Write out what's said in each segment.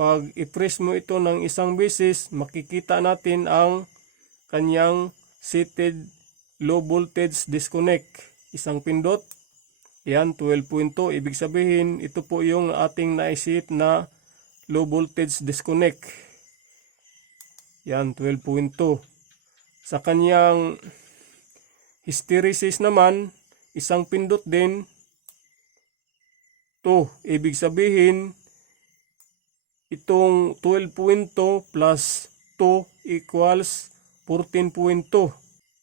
Pag i-press mo ito ng isang beses, makikita natin ang kanyang seated low voltage disconnect. Isang pindot, yan 12.2. Ibig sabihin, ito po yung ating naiset na low voltage disconnect. Yan 12.2. Sa kanyang hysteresis naman, isang pindot din 2. Ibig sabihin, itong 12.2 plus 2 equals 14.2.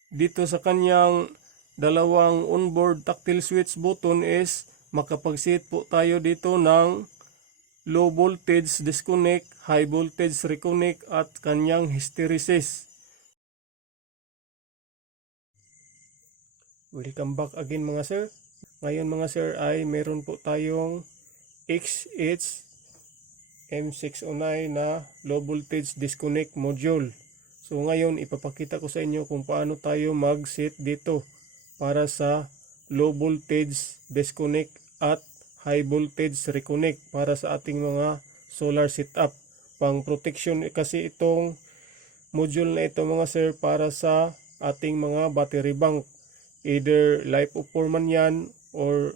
Dito sa kanyang dalawang onboard tactile switch button is makapag-set po tayo dito ng low voltage disconnect, high voltage reconnect at kanyang hysteresis. Welcome back again mga sir. Ngayon mga sir ay meron po tayong XH-M609 na low voltage disconnect module. So ngayon ipapakita ko sa inyo kung paano tayo mag-set dito para sa low voltage disconnect at high voltage reconnect para sa ating mga solar setup. Pang protection kasi itong module na ito mga sir para sa ating mga battery bank. Either life of 4 man yan or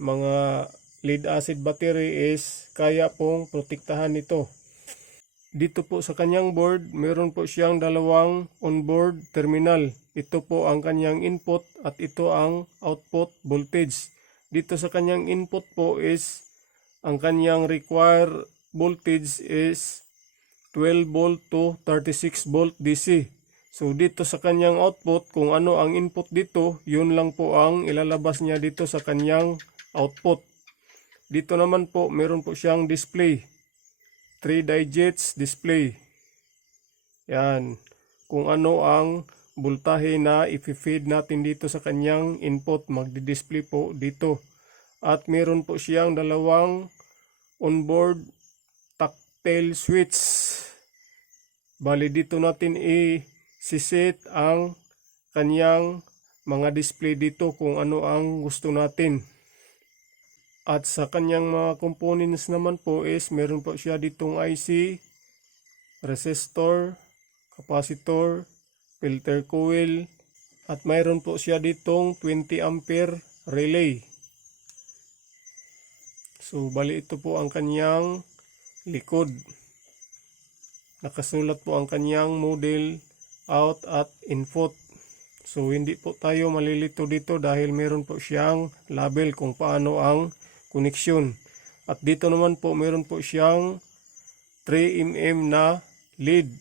mga lead acid battery is kaya pong protektahan nito. Dito po sa kanyang board, meron po siyang dalawang onboard terminal. Ito po ang kanyang input at ito ang output voltage. Dito sa kanyang input po is ang kanyang required voltage is 12 volt to 36 volt DC. So dito sa kanyang output, kung ano ang input dito, yun lang po ang ilalabas niya dito sa kanyang output. Dito naman po, meron po siyang display. 3 digits display. Yan. Kung ano ang voltahe na i-feed natin dito sa kanyang input, magdi-display po dito. At meron po siyang dalawang onboard tactile switch. Bali dito natin i-set ang kanyang mga display dito kung ano ang gusto natin. At sa kanyang mga components naman po is meron po siya ditong IC, resistor, capacitor, filter coil, at mayroon po siya ditong 20 ampere relay. So bali ito po ang kanyang likod. Nakasulat po ang kanyang model, out at input. So hindi po tayo malilito dito dahil meron po siyang label kung paano ang connection. At dito naman po meron po siyang 3mm na lead.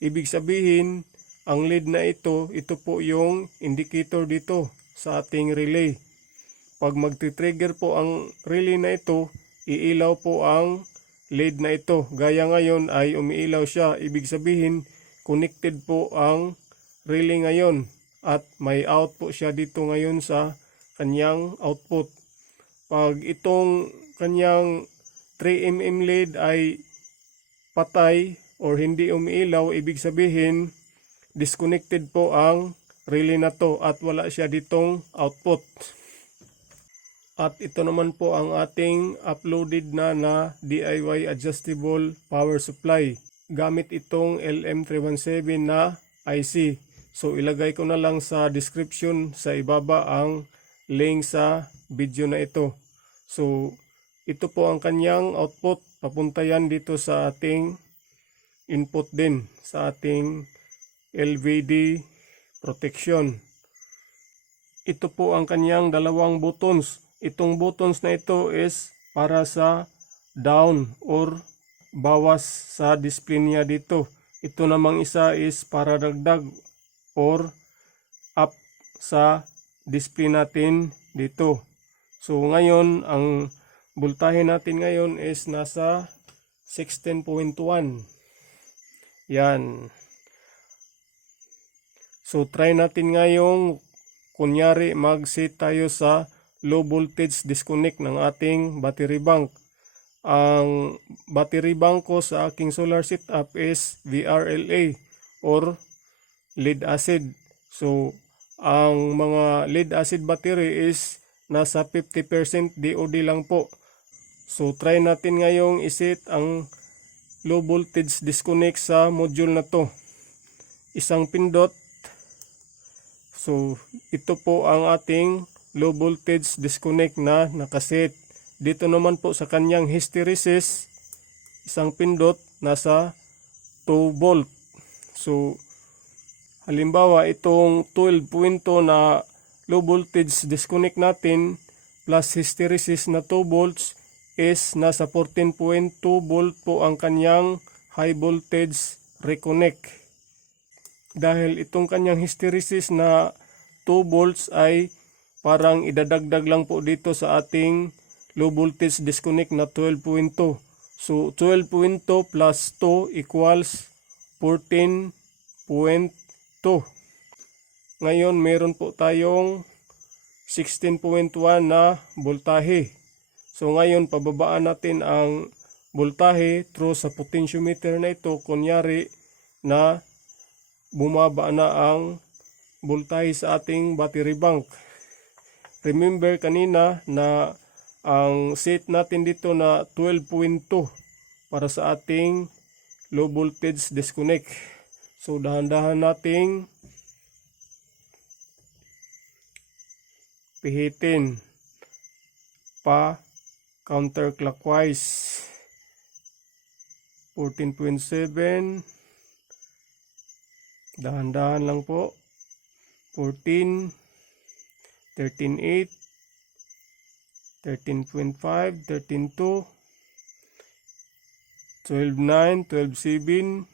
Ibig sabihin, ang lead na ito po yung indicator dito sa ating relay. Pag magti-trigger po ang relay na ito, iilaw po ang lead na ito. Gaya ngayon ay umiilaw siya. Ibig sabihin, connected po ang relay ngayon. At may out po siya dito ngayon sa kanyang output. Pag itong kanyang 3mm lead ay patay or hindi umiilaw, ibig sabihin disconnected po ang relay na to at wala siya ditong output. At ito naman po ang ating uploaded na DIY adjustable power supply. Gamit itong LM317 na IC. So ilagay ko na lang sa description sa ibaba ang link sa video na ito. So ito po ang kanyang output. Papunta yan dito sa ating input din. Sa ating LVD protection. Ito po ang kanyang dalawang buttons. Itong buttons na ito is para sa down or bawas sa display niya dito. Ito namang isa is para dagdag or up sa display natin dito. So ngayon, ang voltahe natin ngayon is nasa 16.1. Yan. So try natin ngayong kunyari mag-set tayo sa low voltage disconnect ng ating battery bank. Ang battery bank ko sa aking solar setup is VRLA or lead acid. So ang mga lead acid battery is nasa 50% DOD lang po. So try natin ngayong iset ang low voltage disconnect sa module na to. Isang pindot. So ito po ang ating low voltage disconnect na nakaset. Dito naman po sa kanyang hysteresis, isang pindot nasa 2 volt. So halimbawa itong 12.2 na low voltage disconnect natin plus hysteresis na 2 volts is nasa 14.2 volt po ang kanyang high voltage reconnect. Dahil itong kanyang hysteresis na 2 volts ay parang idadagdag lang po dito sa ating low voltage disconnect na 12.2. So 12.2 plus 2 equals 14.2. Ngayon meron po tayong 16.1 na voltahe. So ngayon pababaan natin ang voltahe through sa potentiometer na ito. Kunyari na bumaba na ang voltahe sa ating battery bank. Remember kanina na ang set natin dito na 12.2 para sa ating low voltage disconnect. So dahan-dahan nating pihitin pa counterclockwise. 14.7, dahan-dahan lang po. 14, 13.8, 13.5, 13.2, 12.9, 12.7,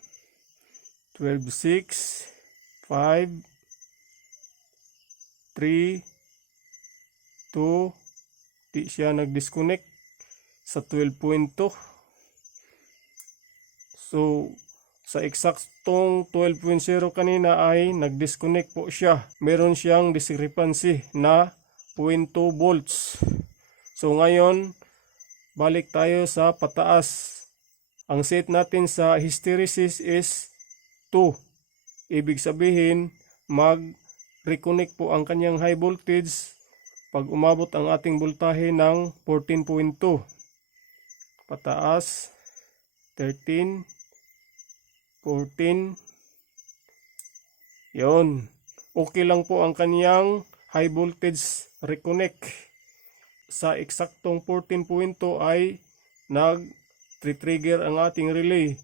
12.6, 5, 3, 2, di siya nag-disconnect sa 12.2. So sa eksaktong 12.0 kanina ay nag-disconnect po siya. Meron siyang discrepancy na 0.2 volts. So ngayon, balik tayo sa pataas. Ang set natin sa hysteresis is 2. Ibig sabihin, mag-reconnect po ang kanyang high voltage pag umabot ang ating voltahe ng 14.2. Pataas, 13, 14. Yon. Okay lang po ang kanyang high voltage reconnect. Sa eksaktong 14.2 ay nag-trigger ang ating relay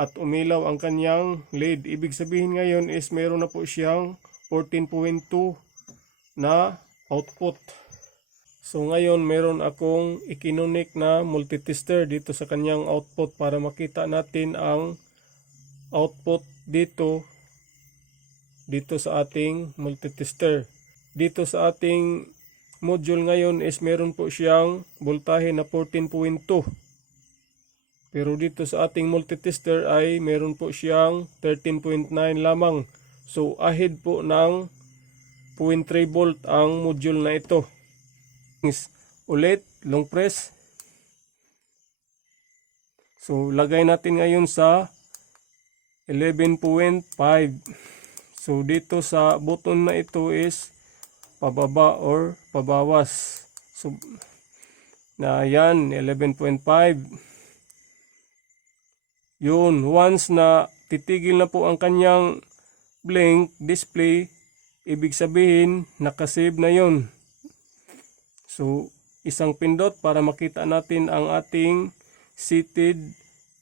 at umilaw ang kanyang LED. Ibig sabihin ngayon is meron na po siyang 14.2 na output. So ngayon meron akong ikinunik na multitester dito sa kanyang output para makita natin ang output dito sa ating multitester. Dito sa ating module ngayon is meron po siyang voltahe na 14.2. Pero dito sa ating multitester ay meron po siyang 13.9 lamang. So ahead po ng 0.3 volt ang module na ito. Ulit, long press. So lagay natin ngayon sa 11.5. So dito sa button na ito is pababa or pabawas. So na yan 11.5. Yun, once na titigil na po ang kanyang blink display, ibig sabihin nakasave na yun. So isang pindot para makita natin ang ating seated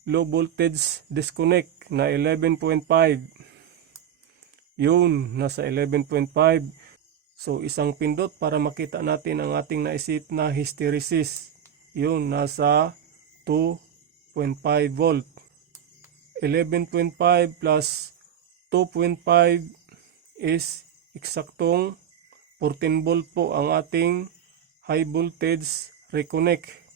low voltage disconnect na 11.5. Yun, nasa 11.5. So isang pindot para makita natin ang ating naiset na hysteresis. Yun, nasa 2.5 volt. 11.5 plus 2.5 is eksaktong 14 volt po ang ating high voltage reconnect.